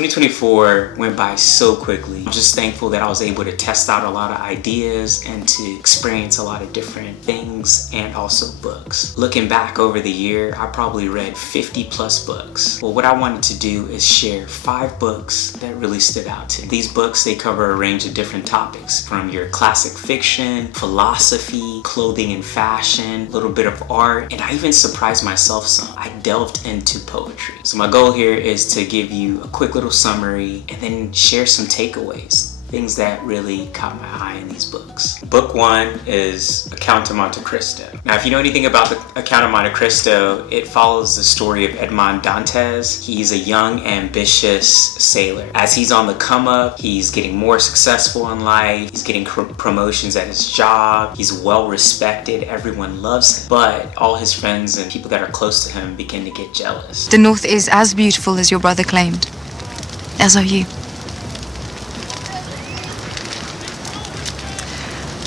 2024 went by so quickly. I'm just thankful that I was able to test out a lot of ideas and to experience a lot of different things and also books. Looking back over the year, I probably read 50 plus books. Well, what I wanted to do is share 5 books that really stood out to me. These books, they cover a range of different topics, from your classic fiction, philosophy, clothing and fashion, a little bit of art, and I even surprised myself some. I delved into poetry. So my goal here is to give you a quick little summary and then share some takeaways, things that really caught my eye in these books. Book 1 is Account of Monte Cristo. Now, if you know anything about the Account of Monte Cristo, it follows the story of Edmond Dantes. He's a young, ambitious sailor. As he's on the come up, he's getting more successful in life, he's getting promotions at his job, he's well respected, everyone loves him, but all his friends and people that are close to him begin to get jealous. The North is as beautiful as your brother claimed, as are you.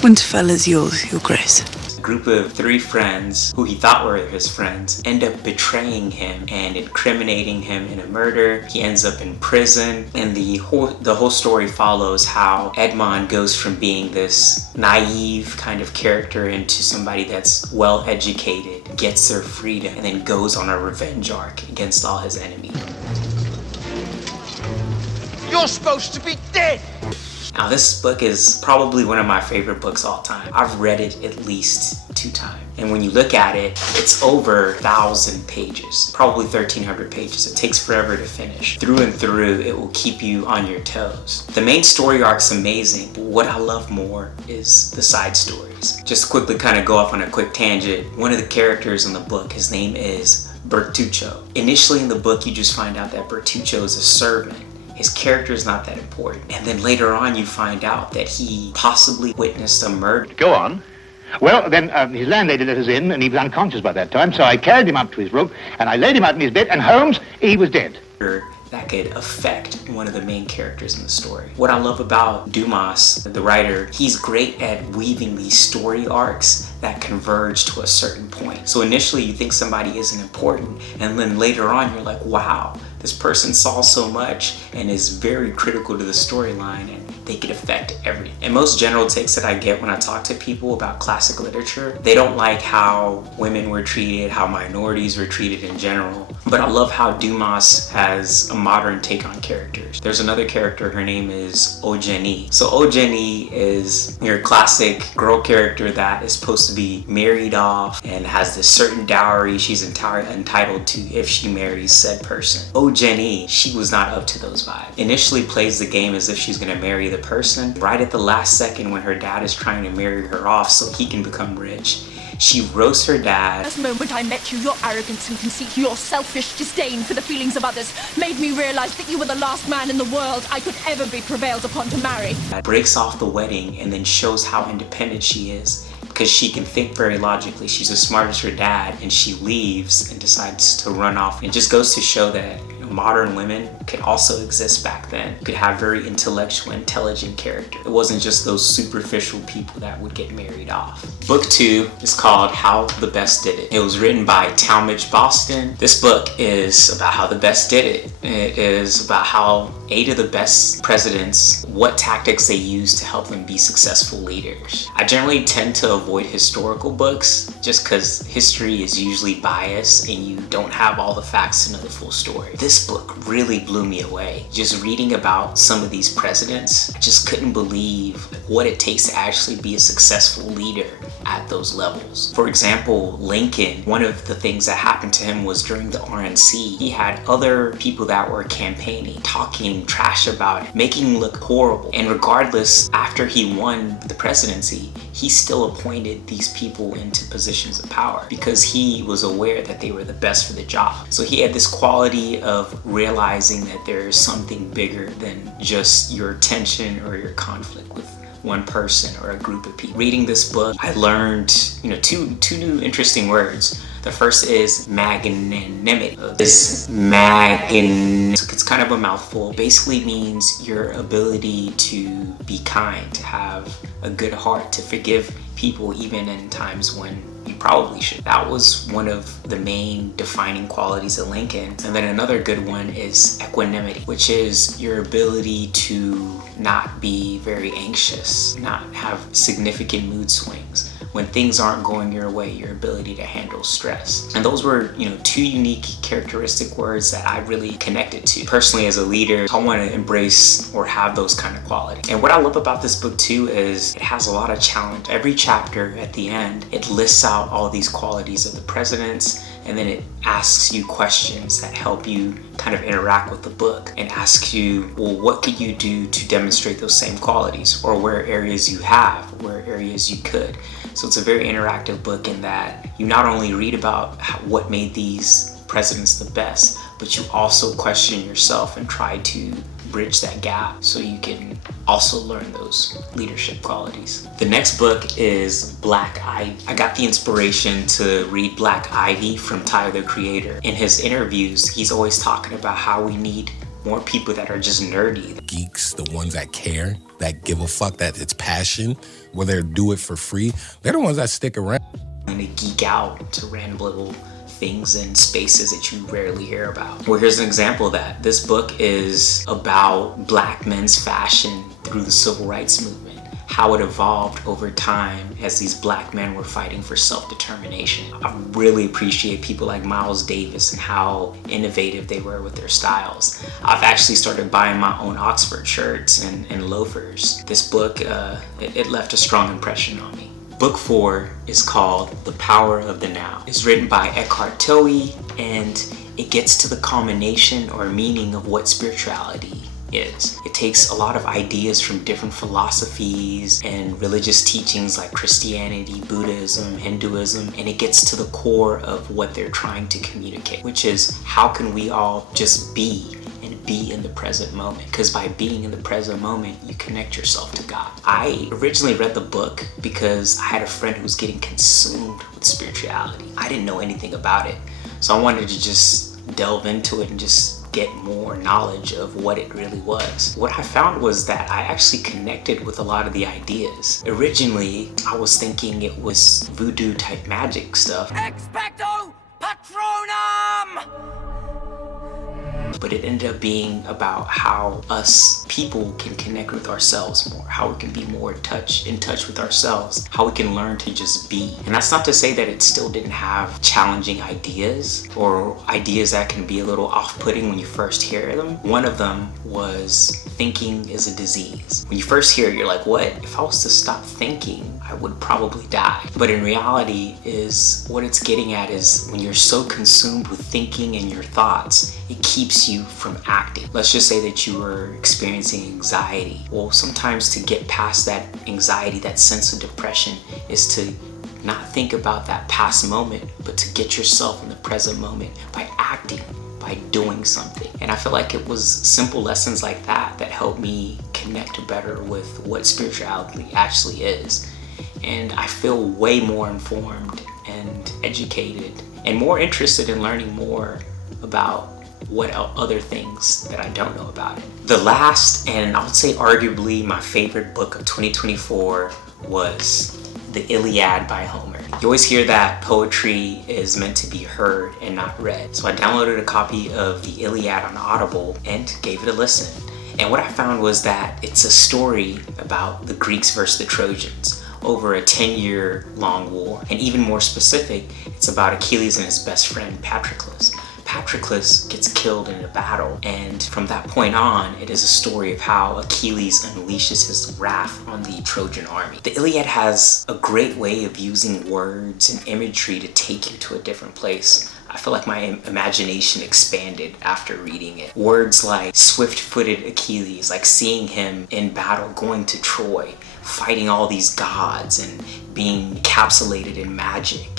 Winterfell is yours, Your Grace. A group of 3 friends who he thought were his friends end up betraying him and incriminating him in a murder. He ends up in prison, and the whole story follows how Edmond goes from being this naive kind of character into somebody that's well educated, gets their freedom, and then goes on a revenge arc against all his enemies. You're supposed to be dead! Now, this book is probably one of my favorite books all time. I've read it at least 2 times. And when you look at it, it's over 1,000 pages, probably 1,300 pages. It takes forever to finish. Through and through, it will keep you on your toes. The main story arc's amazing, but what I love more is the side stories. Just quickly kind of go off on a quick tangent. One of the characters in the book, his name is Bertuccio. Initially in the book, you just find out that Bertuccio is a servant. His character is not that important. And then later on, you find out that he possibly witnessed a murder. Go on. Well, then his landlady let us in, and he was unconscious by that time, so I carried him up to his room, and I laid him out in his bed, and Holmes, he was dead. That could affect one of the main characters in the story. What I love about Dumas, the writer, he's great at weaving these story arcs that converge to a certain point. So initially you think somebody isn't important, and then later on you're like, wow, this person saw so much and is very critical to the storyline, and they could affect everything. And most general takes that I get when I talk to people about classic literature, they don't like how women were treated, how minorities were treated in general. But I love how Dumas has a modern take on characters. There's another character, her name is Eugenie. So Eugenie is your classic girl character that is supposed to be married off and has this certain dowry she's entitled to if she marries said person. Eugenie, she was not up to those vibes. Initially plays the game as if she's gonna marry the person. Right at the last second when her dad is trying to marry her off so he can become rich, she roasts her dad. The moment I met you, your arrogance and conceit, your selfish disdain for the feelings of others made me realize that you were the last man in the world I could ever be prevailed upon to marry. Breaks off the wedding and then shows how independent she is because she can think very logically. She's as smart as her dad, and she leaves and decides to run off. It just goes to show that modern women could also exist back then. You could have very intellectual, intelligent character. It wasn't just those superficial people that would get married off. Book 2 is called How the Best Did It. It was written by Talmadge Boston. This book is about how the best did it. It is about how 8 of the best presidents, what tactics they used to help them be successful leaders. I generally tend to avoid historical books just because history is usually biased and you don't have all the facts to know the full story. This book really blew me away. Just reading about some of these presidents, I just couldn't believe what it takes to actually be a successful leader at those levels. For example, Lincoln, one of the things that happened to him was during the RNC, he had other people that were campaigning, talking trash about it, making him look horrible. And regardless, after he won the presidency, he still appointed these people into positions of power because he was aware that they were the best for the job. So he had this quality of realizing that there is something bigger than just your tension or your conflict with one person or a group of people. Reading this book, I learned, two new interesting words. The first is magnanimity. It's kind of a mouthful. Basically means your ability to be kind, to have a good heart, to forgive people even in times when you probably should. That was one of the main defining qualities of Lincoln. And then another good one is equanimity, which is your ability to not be very anxious, not have significant mood swings. When things aren't going your way, your ability to handle stress. And those were, two unique characteristic words that I really connected to. Personally, as a leader, I want to embrace or have those kind of qualities. And what I love about this book too is it has a lot of challenge. Every chapter at the end, it lists out all these qualities of the presidents, and then it asks you questions that help you kind of interact with the book and asks you, well, what could you do to demonstrate those same qualities, or where areas you have, where areas you could. So it's a very interactive book in that you not only read about what made these presidents the best, but you also question yourself and try to bridge that gap so you can also learn those leadership qualities. The next book is Black Ivy. I got the inspiration to read Black Ivy from Tyler, the Creator. In his interviews, he's always talking about how we need more people that are just nerdy. Geeks, the ones that care, that give a fuck, that it's passion, whether they do it for free, they're the ones that stick around. And they geek out to random little things in spaces that you rarely hear about. Well, here's an example of that. This book is about Black men's fashion through the civil rights movement, how it evolved over time as these Black men were fighting for self-determination. I really appreciate people like Miles Davis and how innovative they were with their styles. I've actually started buying my own Oxford shirts and loafers. This book, it left a strong impression on me. Book 4 is called The Power of the Now. It's written by Eckhart Tolle, and it gets to the culmination or meaning of what spirituality is. It takes a lot of ideas from different philosophies and religious teachings like Christianity, Buddhism, Hinduism, and it gets to the core of what they're trying to communicate, which is how can we all just be in the present moment? Because by being in the present moment, you connect yourself to God. I originally read the book because I had a friend who was getting consumed with spirituality. I didn't know anything about it, so I wanted to just delve into it and just get more knowledge of what it really was. What I found was that I actually connected with a lot of the ideas. Originally, I was thinking it was voodoo type magic stuff. Expecto Patronum! But it ended up being about how us people can connect with ourselves more, how we can be more in touch with ourselves, how we can learn to just be. And that's not to say that it still didn't have challenging ideas or ideas that can be a little off-putting when you first hear them. One of them was thinking is a disease. When you first hear it, you're like, what? If I was to stop thinking, I would probably die. But in reality, is what it's getting at is when you're so consumed with thinking and your thoughts, it keeps you from acting. Let's just say that you were experiencing anxiety. Well, sometimes to get past that anxiety, that sense of depression, is to not think about that past moment, but to get yourself in the present moment by acting, by doing something. And I feel like it was simple lessons like that that helped me connect better with what spirituality actually is. And I feel way more informed and educated and more interested in learning more about what other things that I don't know about it. The last, and I would say arguably my favorite book of 2024 was The Iliad by Homer. You always hear that poetry is meant to be heard and not read. So I downloaded a copy of The Iliad on Audible and gave it a listen. And what I found was that it's a story about the Greeks versus the Trojans over a 10-year long war. And even more specific, it's about Achilles and his best friend Patroclus. Patroclus gets killed in a battle, and from that point on, it is a story of how Achilles unleashes his wrath on the Trojan army. The Iliad has a great way of using words and imagery to take you to a different place. I feel like my imagination expanded after reading it. Words like swift-footed Achilles, like seeing him in battle going to Troy, fighting all these gods and being encapsulated in magic.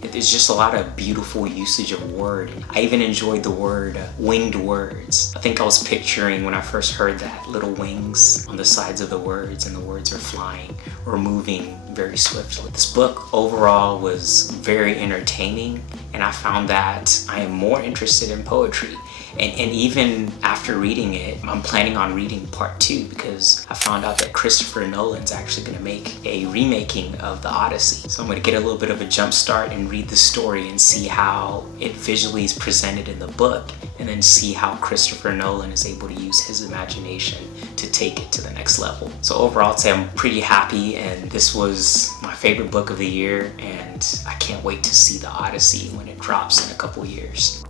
There's just a lot of beautiful usage of word. I even enjoyed the word winged words. I think I was picturing when I first heard that little wings on the sides of the words, and the words are flying or moving very swiftly. This book overall was very entertaining, and I found that I am more interested in poetry. And even after reading it, I'm planning on reading part 2 because I found out that Christopher Nolan's actually going to make a remaking of the Odyssey. So I'm going to get a little bit of a jump start and read the story and see how it visually is presented in the book, and then see how Christopher Nolan is able to use his imagination to take it to the next level. So overall, I'd say I'm pretty happy, and this was my favorite book of the year, and I can't wait to see the Odyssey when it drops in a couple years.